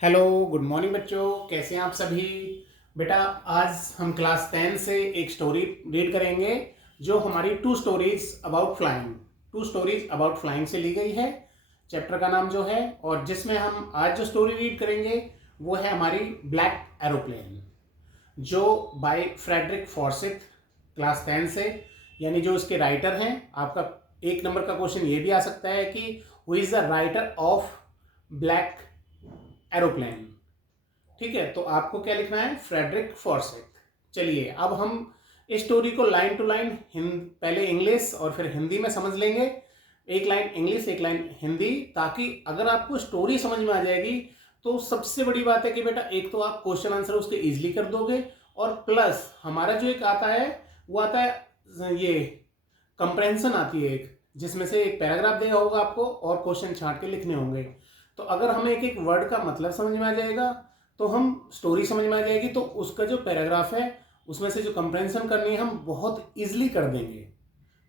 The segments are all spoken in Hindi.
हेलो, गुड मॉर्निंग बच्चों। कैसे हैं आप सभी? बेटा, आज हम क्लास 10 से एक स्टोरी रीड करेंगे जो हमारी टू स्टोरीज अबाउट फ्लाइंग से ली गई है। चैप्टर का नाम जो है और जिसमें हम आज जो स्टोरी रीड करेंगे वो है हमारी ब्लैक एरोप्लेन, जो बाय फ्रेडरिक फॉर्सिथ, क्लास 10 से, यानी जो इसके राइटर हैं। आपका एक नंबर का क्वेश्चन ये भी आ सकता है कि who is the writer of black aeroplane. ठीक है, तो आपको क्या लिखना है? फ्रेडरिक फॉर्सिथ। चलिए अब हम इस स्टोरी को लाइन टू लाइन पहले इंग्लिश और फिर हिंदी में समझ लेंगे। एक लाइन इंग्लिश, एक लाइन हिंदी, ताकि अगर आपको स्टोरी समझ में आ जाएगी तो सबसे बड़ी बात है कि बेटा एक तो आप क्वेश्चन आंसर उसके इजीली कर दोगे, और प्लस हमारा जो एक आता है वो आता है, ये कंप्रेंशन आती है एक, जिसमें से एक पैराग्राफ दिया होगा आपको और क्वेश्चन छांट के लिखने होंगे। तो अगर हमें एक एक वर्ड का मतलब समझ में आ जाएगा तो हम स्टोरी समझ में आ जाएगी, तो उसका जो पैराग्राफ है उसमें से जो कंप्रेंशन करनी है हम बहुत इजीली कर देंगे।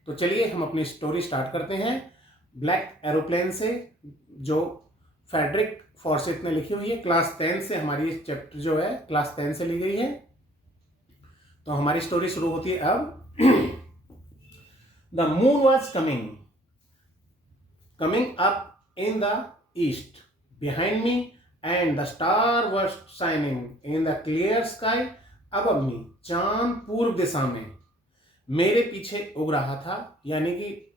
तो चलिए हम अपनी स्टोरी स्टार्ट करते हैं ब्लैक एरोप्लेन से, जो फ्रेडरिक फॉर्सिथ ने लिखी हुई है। क्लास 10 से हमारी चैप्टर जो है क्लास 10 से ली गई है। तो हमारी स्टोरी शुरू होती है अब। The moon was coming up in the east behind me, and the star was shining in the clear sky above me। चांद पूर्व दिशा में मेरे पीछे उग रहा था, यानी कि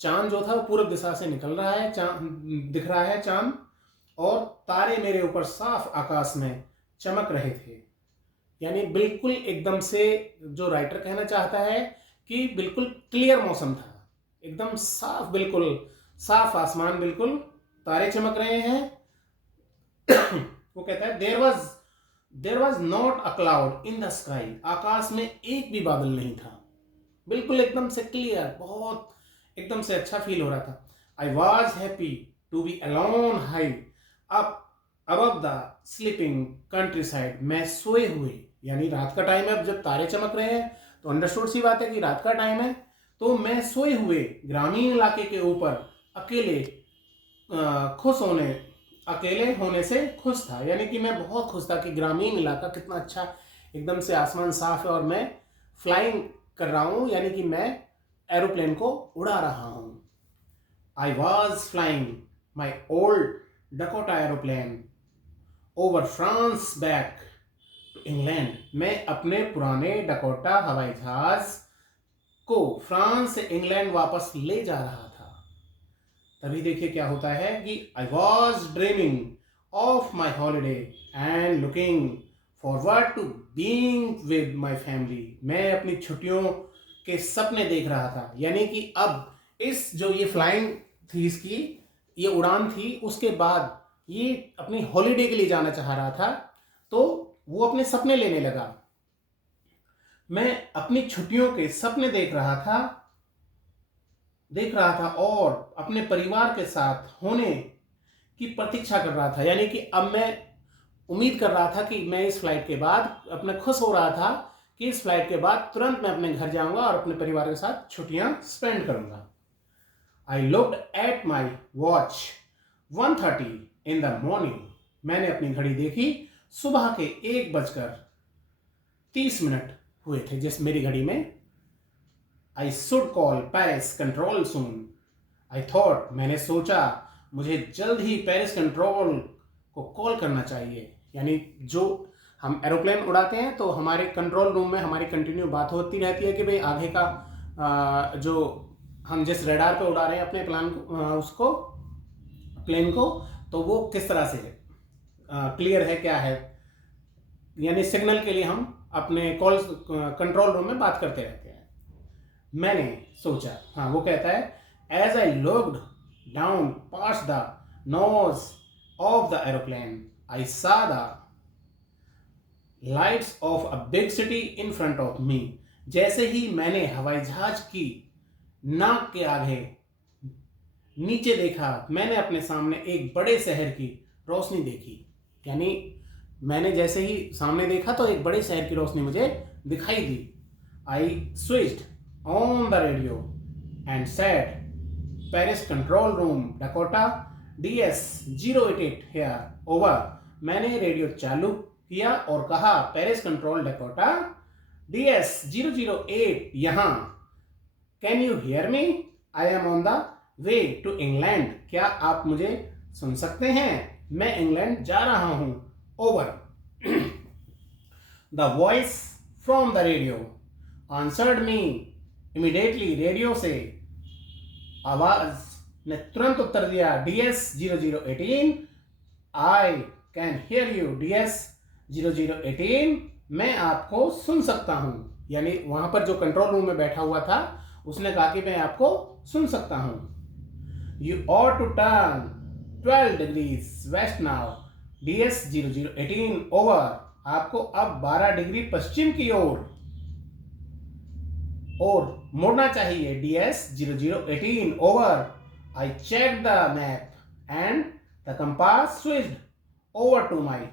चांद जो था वो पूर्व दिशा से निकल रहा है, चांद दिख रहा है चांद, और तारे मेरे ऊपर साफ आकाश में चमक रहे थे। यानी बिल्कुल एकदम से जो राइटर कहना चाहता है कि बिल्कुल क्लियर मौसम था, एकदम साफ, बिल्कुल साफ आसमान, बिल्कुल तारे चमक रहे हैं। वो कहता है there was not a cloud in the sky. आकाश में एक भी बादल नहीं था, बिल्कुल एकदम से क्लियर, बहुत एकदम से अच्छा फील हो रहा था। I was happy to be alone high up above the sleeping countryside. मैं सोए हुए, यानी रात का टाइम है, अब जब तारे चमक रहे हैं तो अंडरस्टूड सी बात है कि रात का टाइम है। तो मैं सोए हुए ग्रामीण इलाके के ऊपर अकेले अकेले होने से खुश था। यानी कि मैं बहुत खुश था कि ग्रामीण इलाका कितना अच्छा, एकदम से आसमान साफ है और मैं फ्लाइंग कर रहा हूं, यानी कि मैं एरोप्लेन को उड़ा रहा हूं। I was flying my old Dakota aeroplane over France back to England. मैं अपने पुराने डकोटा हवाई जहाज को फ्रांस से इंग्लैंड वापस ले जा रहा था। तभी देखिए क्या होता है कि I was dreaming of my holiday and looking forward to being with my family. मैं अपनी छुट्टियों के सपने देख रहा था। यानी कि अब इस जो ये फ्लाइंग थी, इसकी ये उड़ान थी, उसके बाद ये अपनी हॉलीडे के लिए जाना चाह रहा था, तो वो अपने सपने लेने लगा। मैं अपनी छुट्टियों के सपने देख रहा था और अपने परिवार के साथ होने की प्रतीक्षा कर रहा था। यानी कि अब मैं उम्मीद कर रहा था कि मैं इस फ्लाइट के बाद, अपने खुश हो रहा था कि इस फ्लाइट के बाद तुरंत मैं अपने घर जाऊंगा और अपने परिवार के साथ छुट्टियां स्पेंड करूंगा। I looked at my watch 1:30 in the morning. मैंने अपनी घड़ी देखी, सुबह के 1:30 हुए थे जिस मेरी घड़ी में। I should call Paris control soon। I thought, मैंने सोचा मुझे जल्द ही पेरिस कंट्रोल को कॉल करना चाहिए। यानी जो हम एरोप्लेन उड़ाते हैं तो हमारे कंट्रोल रूम में हमारी कंटिन्यू बात होती रहती है कि भाई आगे का जो हम जिस रडार पे उड़ा रहे हैं अपने प्लेन को, तो वो किस तरह से क्लियर है, क्या है। यानी सिग्नल के लिए हम अपने कॉल कंट्रोल रूम में बात करते रहते हैं। मैंने सोचा, हाँ वो कहता है as I looked down past the nose of the aeroplane I saw the lights of a big city in front of me. जैसे ही मैंने हवाई जहाज की नाक के आगे नीचे देखा, मैंने अपने सामने एक बड़े शहर की रोशनी देखी। यानी मैंने जैसे ही सामने देखा तो एक बड़े शहर की रोशनी मुझे दिखाई दी। I switched on the radio and said, Paris control room, Dakota DS 088 here, over। मैंने रेडियो चालू किया और कहा, पेरिस कंट्रोल डकोटा DS-008 यहाँ, can you hear me, I am on the way to England, क्या आप मुझे सुन सकते हैं, मैं इंग्लैंड जा रहा हूं, over. The voice from the radio answered me immediately, radio से आवाज ने तुरंत उत्तर दिया, DS-0018 I can hear you, DS-0018 मैं आपको सुन सकता हूं। यानी वहां पर जो कंट्रोल रूम में बैठा हुआ था उसने कहा कि मैं आपको सुन सकता हूं। You ought to turn 12 degrees west now, DS-0018 over, आपको अब 12 डिग्री पश्चिम की ओर मुड़ना चाहिए, DS-0018 over. I check the map and the compass switched over to my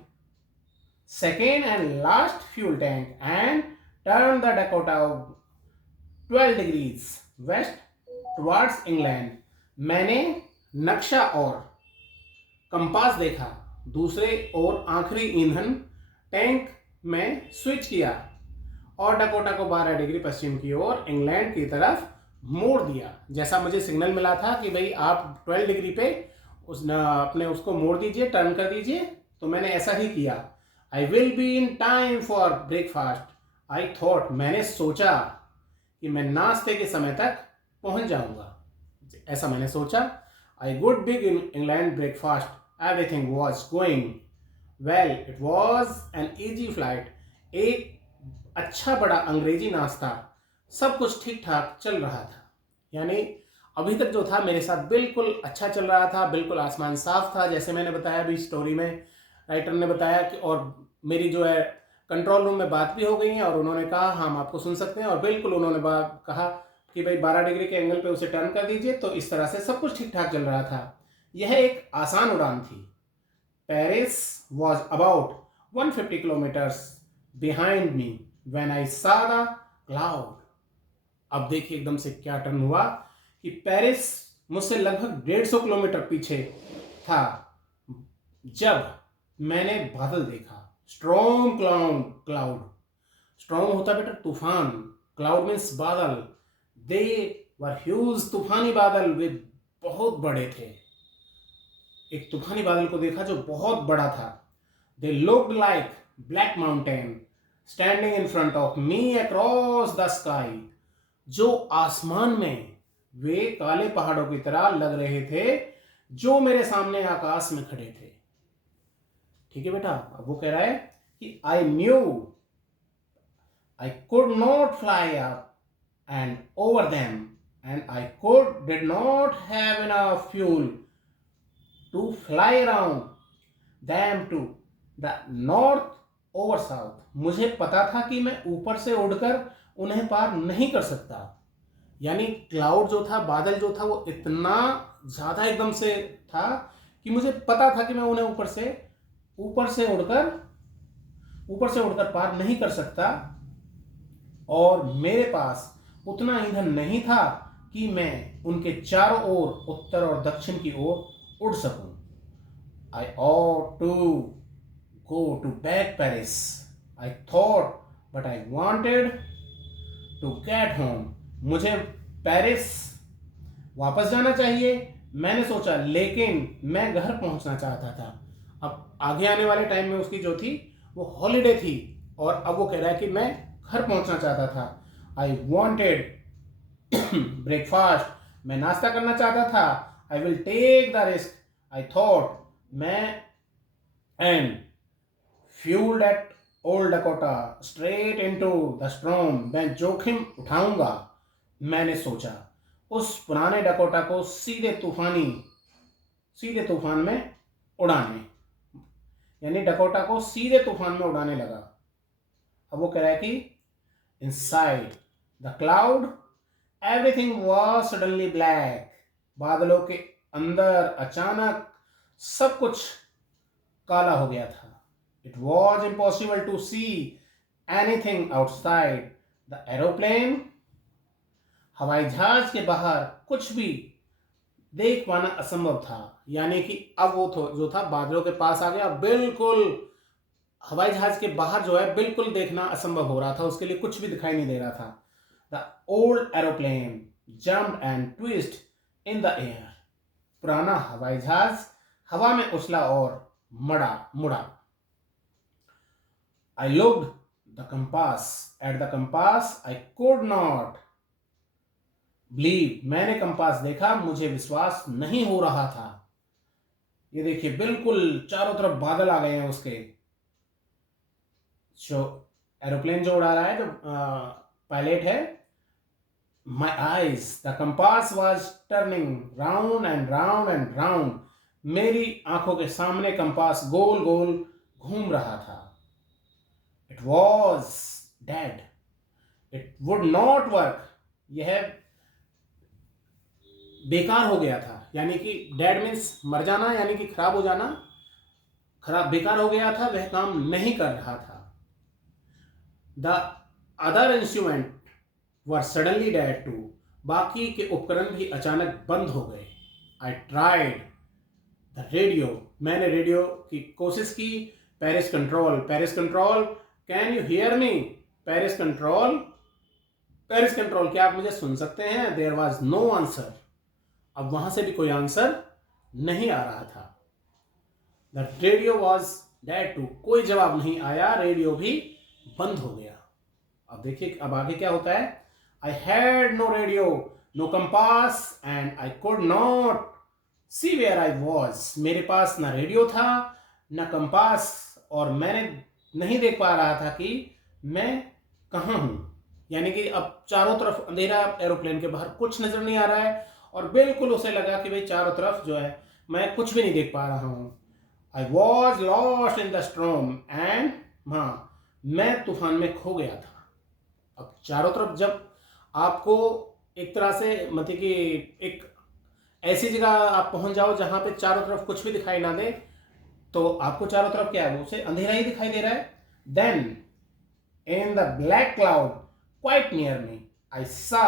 second and last fuel tank and turn the Dakota 12 degrees west towards England। मैंने नक्शा और कंपास देखा, दूसरे और आखिरी ईंधन टैंक में स्विच किया और डकोटा को 12 डिग्री पश्चिम की ओर इंग्लैंड की तरफ मोड़ दिया। जैसा मुझे सिग्नल मिला था कि भाई आप 12 डिग्री पे अपने उसको मोड़ दीजिए, टर्न कर दीजिए, तो मैंने ऐसा ही किया। I will be in time for breakfast, I thought, मैंने सोचा कि मैं नाश्ते के समय तक पहुंच जाऊंगा, ऐसा मैंने सोचा। I would begin England breakfast, everything was going well, it was an easy flight, एक अच्छा बड़ा अंग्रेजी नाश्ता, सब कुछ ठीक ठाक चल रहा था। यानी अभी तक जो था मेरे साथ बिल्कुल अच्छा चल रहा था, बिल्कुल आसमान साफ था, जैसे मैंने बताया अभी स्टोरी में राइटर ने बताया कि, और मेरी जो है कंट्रोल रूम में बात भी हो गई है और उन्होंने कहा हम आपको सुन सकते हैं, और बिल्कुल उन्होंने कहा कि भाई 12 डिग्री के एंगल पे उसे टर्न कर दीजिए, तो इस तरह से सब कुछ ठीक ठाक चल रहा था। यह एक आसान उड़ान थी। Paris was about 150 kilometres behind me when I saw the cloud. अब देखिए एकदम से क्या टर्न हुआ कि पेरिस मुझसे लगभग 150 किलोमीटर पीछे था जब मैंने बादल देखा। स्ट्रॉन्ग क्लाउड, स्ट्रॉन्ग होता बेटा तूफान, क्लाउड मीन्स बादल, दे वर ह्यूज, तूफानी बादल, वे बहुत बड़े थे। एक तूफानी बादल को देखा जो बहुत बड़ा था। They looked like black mountain standing in front of me across the sky, जो आसमान में वे काले पहाड़ों की तरह लग रहे थे जो मेरे सामने आकाश में खड़े थे। ठीक है बेटा, अब वो कह रहा है कि I knew I could not fly up and over them and I did not have enough fuel to fly around them to the north over south. मुझे पता था कि मैं ऊपर से उड़कर उन्हें पार नहीं कर सकता। यानी क्लाउड जो था, बादल जो था, वो इतना ज्यादा एकदम से था कि मुझे पता था कि मैं उन्हें ऊपर से उड़कर पार नहीं कर सकता, और मेरे पास उतना ईंधन नहीं था कि मैं उनके चारों ओर, उत्तर और दक्षिण की ओर उड़ सकूं। आई ought to go to back Paris, I thought, but I wanted to get home। मुझे पेरिस वापस जाना चाहिए, मैंने सोचा, लेकिन मैं घर पहुंचना चाहता था। अब आगे आने वाले टाइम में उसकी जो थी वो हॉलीडे थी, और अब वो कह रहा है कि मैं घर पहुंचना चाहता था। आई वॉन्टेड ब्रेकफास्ट, मैं नाश्ता करना चाहता था। I will take the risk, I thought, मैं and fuelled at old Dakota straight into the storm, मैं जोखिम उठाऊंगा, मैंने सोचा, उस पुराने डकोटा को सीधे तूफान में उड़ाने, यानी डकोटा को सीधे तूफान में उड़ाने लगा। अब वो कह रहा है कि inside the cloud everything was suddenly black, बादलों के अंदर अचानक सब कुछ काला हो गया था। It was impossible to see anything outside the aeroplane, हवाई जहाज के बाहर कुछ भी देख पाना असंभव था। यानी कि अब वो जो था बादलों के पास आ गया, बिल्कुल हवाई जहाज के बाहर जो है बिल्कुल देखना असंभव हो रहा था, उसके लिए कुछ भी दिखाई नहीं दे रहा था। The old aeroplane jump and twist in the air. पुराना हवाई जहाज हवा में उछला और मुड़ा। I looked at the compass, I could not believe। मैंने कंपास देखा, मुझे विश्वास नहीं हो रहा था। ये देखिए बिल्कुल चारों तरफ बादल आ गए हैं उसके। जो एरोप्लेन जो उड़ा रहा है, जो पायलट है, my eyes, the compass was turning round and round and round। मेरी आंखों के सामने कंपास गोल गोल घूम रहा था। It was dead, it would not work। यह बेकार हो गया था। यानी कि डेड मीन्स मर जाना, यानी कि खराब हो जाना, खराब बेकार हो गया था, वह काम नहीं कर रहा था। The other instrument were suddenly dead too. बाकी के उपकरण भी अचानक बंद हो गए। I tried the radio. मैंने रेडियो की कोशिश की। Paris control, can you hear me? Paris control, क्या आप मुझे सुन सकते हैं? There was no answer. अब वहां से भी कोई आंसर नहीं आ रहा था। The radio was dead too. कोई जवाब नहीं आया, रेडियो भी बंद हो गया। अब देखिए अब आगे क्या होता है। I had no radio, no compass and I could not see where I was. मेरे पास ना रेडियो था ना कंपास, और मैंने नहीं देख पा रहा था कि मैं कहाँ हूं। यानी कि अब चारों तरफ अंधेरा, एरोप्लेन के बाहर कुछ नजर नहीं आ रहा है, और बिल्कुल उसे लगा कि भाई चारों तरफ जो है मैं कुछ भी नहीं देख पा रहा हूं। I was lost in the storm and, हाँ, मैं तूफान में खो गया था। अब चारों तरफ जब आपको एक तरह से मतलब कि एक ऐसी जगह आप पहुंच जाओ जहां पे चारों तरफ कुछ भी दिखाई ना दे, तो आपको चारों तरफ क्या है, उसे अंधेरा ही दिखाई दे रहा है। Then in the black cloud quite near me I saw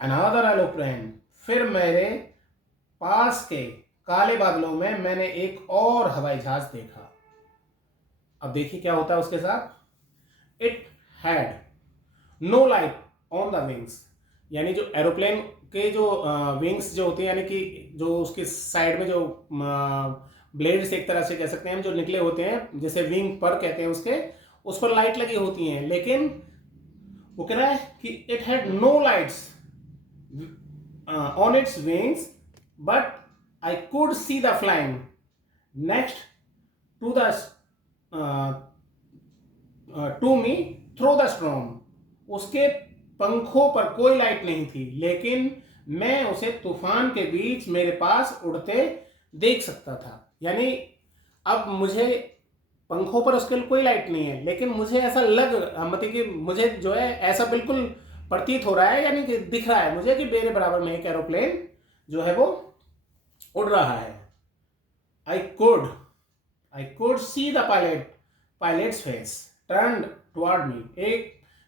another aeroplane. फिर मेरे पास के काले बादलों में मैंने एक और हवाई जहाज देखा। अब देखिए क्या होता है उसके साथ। It had no light on the wings. यानी जो एरोप्लेन के जो विंग्स जो होते हैं, यानी कि जो उसके साइड में जो ब्लेड्स एक तरह से कह सकते हैं हम, जो निकले होते हैं, जैसे विंग पर कहते हैं उसके, उस पर लाइट लगी होती हैं। लेकिन वो कह रहा है कि it had no lights on its wings but I could see the flying next to the to me through the storm. उसके पंखों पर कोई लाइट नहीं थी, लेकिन मैं उसे तूफान के बीच मेरे पास उड़ते देख सकता था। यानी अब मुझे पंखों पर उसके कोई लाइट नहीं है, लेकिन मुझे ऐसा मतलब कि मुझे जो है ऐसा बिल्कुल प्रतीत हो रहा है, यानी कि दिख रहा है मुझे कि मेरे बराबर में एक एरोप्लेन जो है वो उड़ रहा है। I could see the pilot's face turned toward me.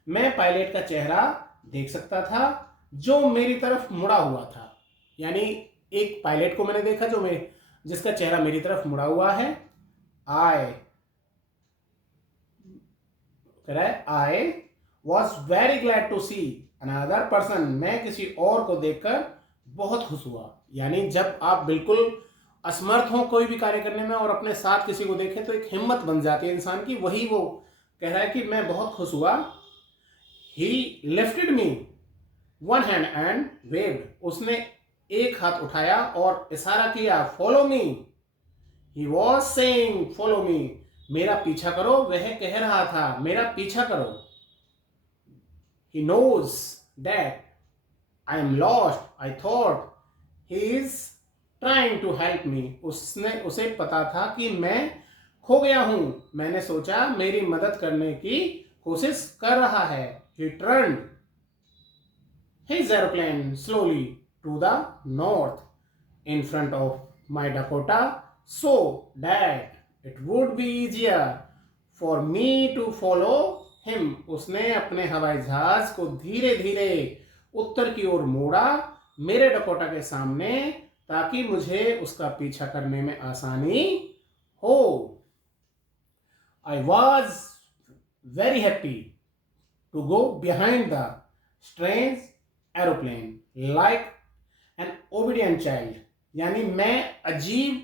मैं पायलट का चेहरा देख सकता था जो मेरी तरफ मुड़ा हुआ था। यानी एक पायलट को मैंने देखा जिसका चेहरा मेरी तरफ मुड़ा हुआ है। I was very glad to see another person. मैं किसी और को देखकर बहुत खुश हुआ। यानी जब आप बिल्कुल असमर्थ हो कोई भी कार्य करने में और अपने साथ किसी को देखें तो एक हिम्मत बन जाती है इंसान की। वही वो कह रहा है कि मैं बहुत खुश हुआ। He lifted me one hand and waved। उसने एक हाथ उठाया और इशारा किया, follow me। He was saying follow me। मेरा पीछा करो, वह कह रहा था मेरा पीछा करो। He knows that I am lost। I thought he is trying to help me। उसे पता था कि मैं खो गया हूं। मैंने सोचा मेरी मदद करने की कोशिश कर रहा है। He turned his airplane slowly to the north in front of my Dakota so that it would be easier for me to follow him। उसने अपने हवाई जहाज को धीरे धीरे उत्तर की ओर मोड़ा मेरे डकोटा के सामने, ताकि मुझे उसका पीछा करने में आसानी हो। I was very happy to go behind the strange aeroplane like an obedient child। यानी मैं अजीब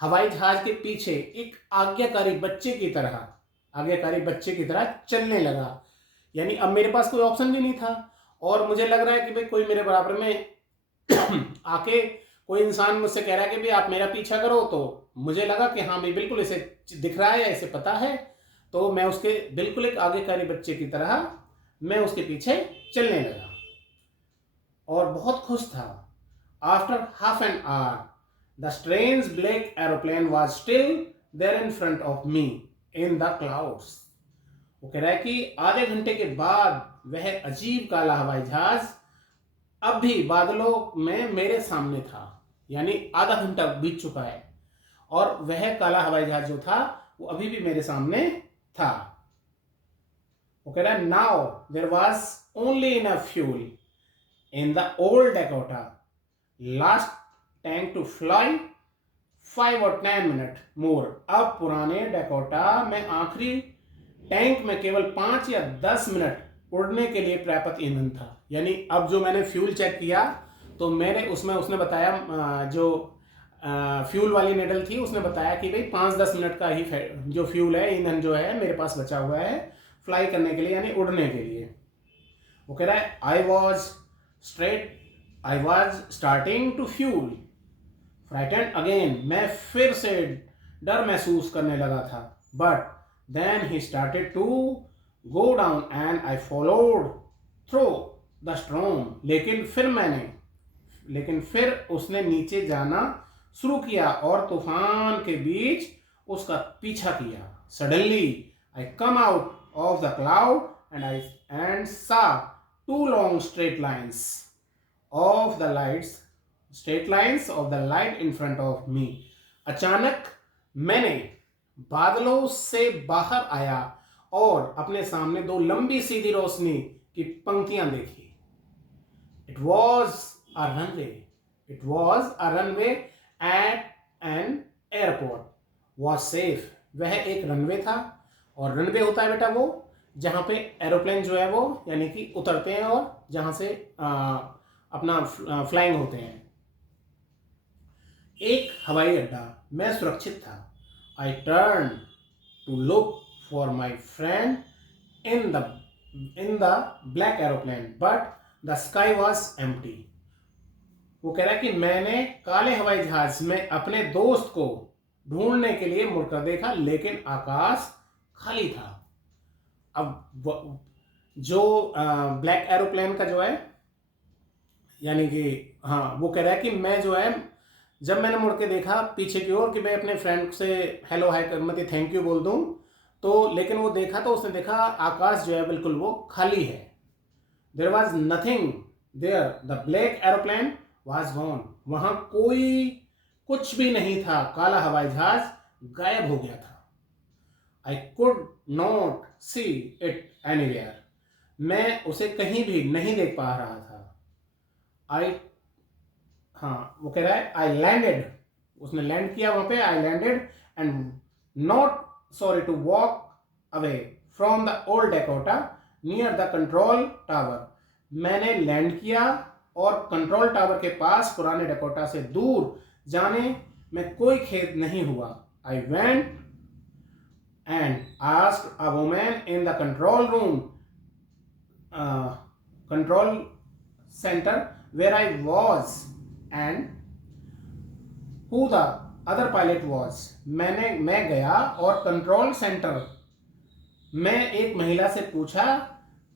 हवाई जहाज के पीछे एक आज्ञाकारी बच्चे की तरह चलने लगा। यानी अब मेरे पास कोई ऑप्शन भी नहीं था, और मुझे लग रहा है कि भाई कोई मेरे बराबर में आके कोई इंसान मुझसे कह रहा है कि भाई आप मेरा पीछा करो, तो मुझे लगा कि हाँ भाई बिल्कुल इसे दिख रहा है, इसे पता है, तो मैं उसके बिल्कुल एक आज्ञाकारी बच्चे की तरह मैं उसके पीछे चलने लगा और बहुत खुश था। After half an hour the strange black aeroplane was still there in front of me in the clouds. वो कह रहा है कि आधे घंटे के बाद वह अजीब काला हवाई जहाज अब भी बादलों में मेरे सामने था। यानी आधा घंटा बीत चुका है और वह काला हवाई जहाज जो था वो अभी भी मेरे सामने था। वो कह रहा है now there was only enough fuel in the old Dakota, last tank to fly 5 or 10 minute more. अब पुराने डकोटा में आखिरी टैंक में केवल 5 या 10 मिनट उड़ने के लिए पर्याप्त ईंधन था। यानी अब जो मैंने फ्यूल चेक किया तो मैंने उसने बताया, जो फ्यूल वाली नेडल थी उसने बताया कि भाई 5-10 मिनट का ही जो फ्यूल है, ईंधन जो है मेरे पास बचा हुआ है फ्लाई करने के लिए, यानी उड़ने के लिए। वो कह रहा है I was starting to fuel frightened again. मैं फिर से डर महसूस करने लगा था। But then he started to go down and I followed through the storm. लेकिन फिर उसने नीचे जाना शुरू किया और तूफान के बीच उसका पीछा किया। Suddenly I come out of the cloud and सा 2 long straight lines of the light in front of me। अचानक मैंने बादलों से बाहर आया और अपने सामने 2 लंबी सीधी रोशनी की पंक्तियां देखी। It was a runway at an airport was safe। वह एक रनवे था, और रनवे होता है बेटा वो जहां पे एरोप्लेन जो है वो यानी कि उतरते हैं और जहां से अपना फ्लाइंग होते हैं। एक हवाई अड्डा, मैं सुरक्षित था। I turn to look for my friend in the black aeroplane but the sky was empty. वो कह रहा है कि मैंने काले हवाई जहाज में अपने दोस्त को ढूंढने के लिए मुड़कर देखा, लेकिन आकाश खाली था। अब जो ब्लैक एरोप्लेन का जो है, यानी कि हाँ, वो कह रहा है कि मैं जो है जब मैंने मुड़ के देखा पीछे की ओर कि मैं अपने फ्रेंड से हेलो हाय मतलब थैंक यू बोल दूं, तो लेकिन वो देखा तो उसने देखा आकाश जो है बिल्कुल वो खाली है। There was nothing there, the black aeroplane was gone. वहां कोई कुछ भी नहीं था, काला हवाई जहाज गायब हो गया था। आई could not see it anywhere. मैं उसे कहीं भी नहीं देख पा रहा था। वो कह रहा है आई लैंडेड, उसने लैंड किया वहां पे। I landed and not sorry to walk away from the old Dakota near the control tower. मैंने लैंड किया और कंट्रोल टावर के पास पुराने डकोटा से दूर जाने में कोई खेद नहीं हुआ। I went and asked a woman in the control room, control center where I was and who the other pilot was। मैं गया और कंट्रोल सेंटर में एक महिला से पूछा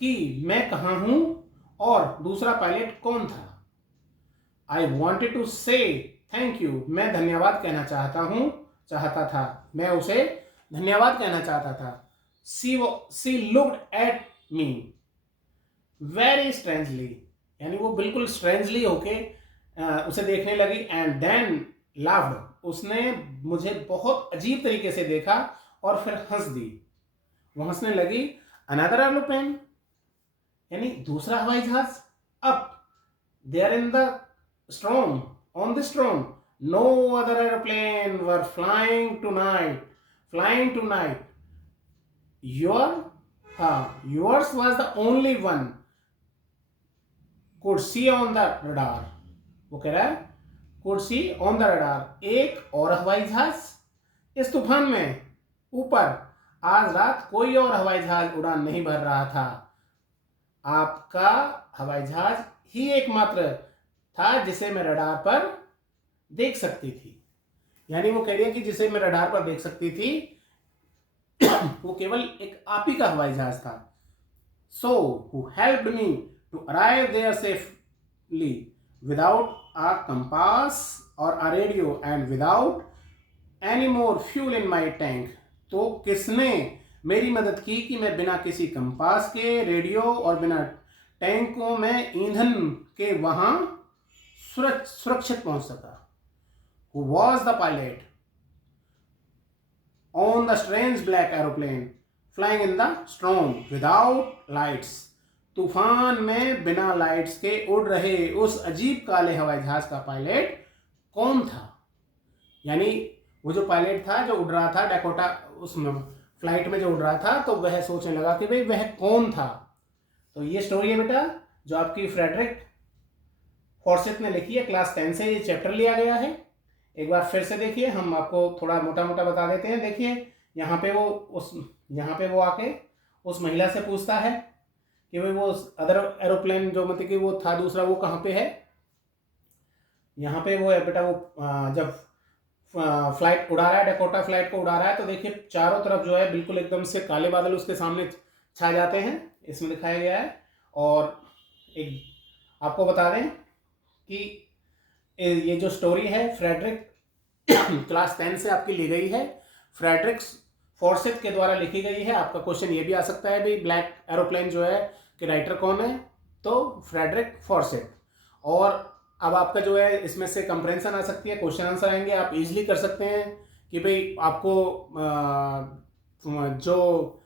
कि मैं कहाँ हूँ और दूसरा पायलट कौन था। I wanted to say thank you। मैं धन्यवाद कहना चाहता था, मैं उसे धन्यवाद कहना चाहता था। She looked at me very strangely। यानी वो बिल्कुल स्ट्रेंजली होके उसे देखने लगी। And then laughed. उसने मुझे बहुत अजीब तरीके से देखा और फिर हंस दी। वो हंसने लगी। अनदर एरोप्लेन, यानी दूसरा हवाई जहाज। Up there in the storm, on the storm, no other airplane were flying tonight. Flying tonight. Yours was the only one could see on the radar. वो कह रहा है could see on the radar. एक और हवाई जहाज इस तूफान में ऊपर आज रात कोई और हवाई जहाज उड़ान नहीं भर रहा था। आपका हवाई जहाज ही एकमात्र था जिसे मैं रडार पर देख सकती थी। यानी वो कह रही है कि जिसे मैं रडार पर देख सकती थी वो केवल एक आप ही का हवाई जहाज था। So who helped me to arrive there safely without a compass or a radio and without any more fuel in my tank. तो किसने मेरी मदद की कि मैं बिना किसी कंपास के, रेडियो और बिना टैंकों में ईंधन के वहां सुरक्षित पहुंच सका। Who was the pilot on the strange black aeroplane flying in the storm without lights? तूफान में बिना लाइट्स के उड़ रहे उस अजीब काले हवाई जहाज का पायलट कौन था? यानी वो जो पायलट था जो उड़ रहा था डैकोटा, उसमें फ्लाइट में जो उड़ रहा था, तो वह सोचने लगा कि भाई वह कौन था। तो ये स्टोरी है बेटा जो आपकी फ्रेडरिक फॉर्सिथ ने लिखी है। क्लास 10 से ये चैप्टर लिया गया है। एक बार फिर से देखिए, हम आपको थोड़ा मोटा मोटा बता देते हैं। देखिए यहाँ पे वो आके उस महिला से पूछता है कि भाई वो अदर एरोप्लेन जो मतलब कि वो था दूसरा, वो कहाँ पे है। यहाँ पे वो है बेटा, वो जब फ्लाइट उड़ा रहा है, डकोटा फ्लाइट को उड़ा रहा है, तो देखिए चारों तरफ जो है बिल्कुल एकदम से काले बादल उसके सामने छा जाते हैं, इसमें दिखाया गया है। और एक आपको बता दें कि ये जो स्टोरी है फ्रेडरिक क्लास 10 से आपकी ली गई है, फ्रेडरिक फॉर्सिथ के द्वारा लिखी गई है। आपका क्वेश्चन ये भी आ सकता है भाई ब्लैक एरोप्लेन जो है कि राइटर कौन है, तो फ्रेडरिक फॉर्सिथ। और अब आपका जो है इसमें से कंप्रेंशन आ सकती है, क्वेश्चन आंसर आएंगे, आप इजीली कर सकते हैं कि भाई आपको जो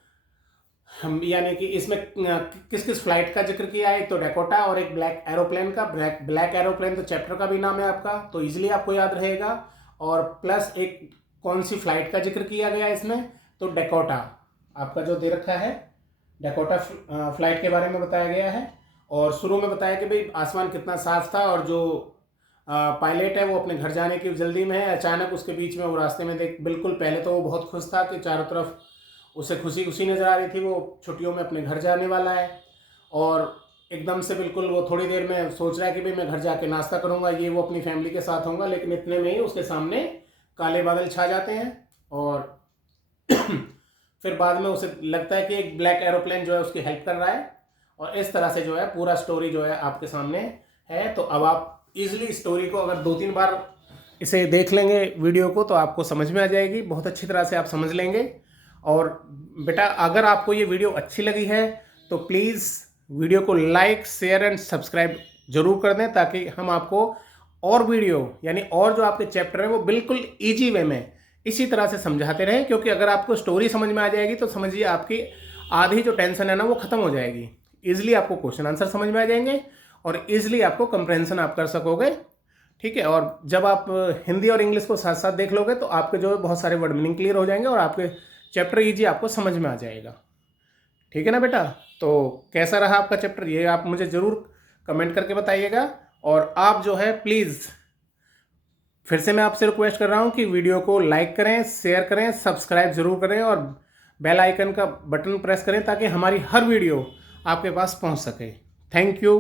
हम यानी कि इसमें किस किस फ्लाइट का जिक्र किया है, एक तो डैकोटा और एक ब्लैक एरोप्लेन का। ब्लैक एरोप्लेन तो चैप्टर का भी नाम है आपका, तो इजीली आपको याद रहेगा। और प्लस एक कौन सी फ्लाइट का जिक्र किया गया है इसमें, तो डैकोटा आपका जो दे रखा है, डैकोटा फ्लाइट के बारे में बताया गया है। और शुरू में बताया कि भाई आसमान कितना साफ था और जो पायलट है वो अपने घर जाने की जल्दी में है। अचानक उसके बीच में वो रास्ते में बिल्कुल पहले तो वो बहुत खुश था कि चारों तरफ उसे खुशी खुशी नज़र आ रही थी, वो छुट्टियों में अपने घर जाने वाला है। और एकदम से बिल्कुल वो थोड़ी देर में सोच रहा है कि भाई मैं घर जाके नाश्ता करूँगा, ये वो अपनी फैमिली के साथ होऊंगा, लेकिन इतने में ही उसके सामने काले बादल छा जाते हैं। और फिर बाद में उसे लगता है कि एक ब्लैक एरोप्लेन जो है उसकी हेल्प कर रहा है। और इस तरह से जो है पूरा स्टोरी जो है आपके सामने है। तो अब आप इजीली स्टोरी को अगर 2-3 बार इसे देख लेंगे वीडियो को, तो आपको समझ में आ जाएगी, बहुत अच्छी तरह से आप समझ लेंगे। और बेटा अगर आपको ये वीडियो अच्छी लगी है तो प्लीज़ वीडियो को लाइक, शेयर एंड सब्सक्राइब जरूर कर दें, ताकि हम आपको और वीडियो यानी और जो आपके चैप्टर हैं वो बिल्कुल ईजी वे में इसी तरह से समझाते रहें। क्योंकि अगर आपको स्टोरी समझ में आ जाएगी तो समझिए आपकी आधी जो टेंशन है ना वो ख़त्म हो जाएगी। ईजिली आपको क्वेश्चन आंसर समझ में आ जाएंगे और ईजिली आपको कंप्रहेंशन आप कर सकोगे, ठीक है। और जब आप हिंदी और इंग्लिश को साथ साथ देख लोगे तो आपके जो है बहुत सारे वर्ड मीनिंग क्लियर हो जाएंगे और आपके चैप्टर ईजी आपको समझ में आ जाएगा, ठीक है ना बेटा। तो कैसा रहा आपका चैप्टर ये आप मुझे ज़रूर कमेंट करके बताइएगा। और आप जो है प्लीज़ फिर से मैं आपसे रिक्वेस्ट कर रहा हूँ कि वीडियो को लाइक करें, शेयर करें, सब्सक्राइब ज़रूर करें और बेल आइकन का बटन प्रेस करें ताकि हमारी हर वीडियो आपके पास पहुँच सके। Thank you.